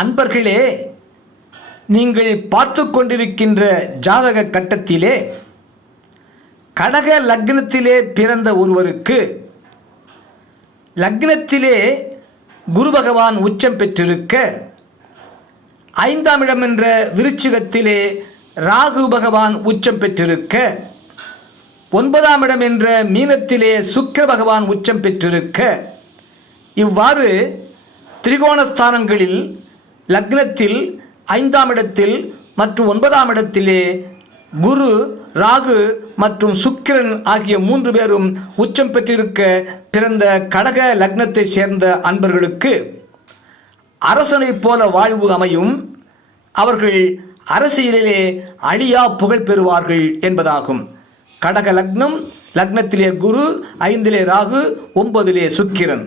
அன்பர்களே, நீங்கள் பார்த்து கொண்டிருக்கின்ற ஜாதக கட்டத்திலே கடக லக்னத்திலே பிறந்த ஒருவருக்கு லக்னத்திலே குரு பகவான் உச்சம் பெற்றிருக்க, 5ஆம் இடம் என்ற விருச்சிகத்திலே ராகு பகவான் உச்சம் பெற்றிருக்க, 9ஆம் இடம் என்ற மீனத்திலே சுக்கிர பகவான் உச்சம் பெற்றிருக்க, இவ்வாறு திரிகோணஸ்தானங்களில் லக்னத்தில் 5ஆம் இடத்தில் மற்றும் 9ஆம் இடத்திலே குரு, ராகு மற்றும் சுக்கிரன் ஆகிய 3 பேரும் உச்சம் பெற்றிருக்க பிறந்த கடக லக்னத்தை சேர்ந்த அன்பர்களுக்கு அரசனைப் போல வாழ்வு அமையும். அவர்கள் அரசியலிலே அழியா புகழ் பெறுவார்கள் என்பதாகும். கடக லக்னம், லக்னத்திலே குரு, 5லே ராகு, 9லே சுக்கிரன்.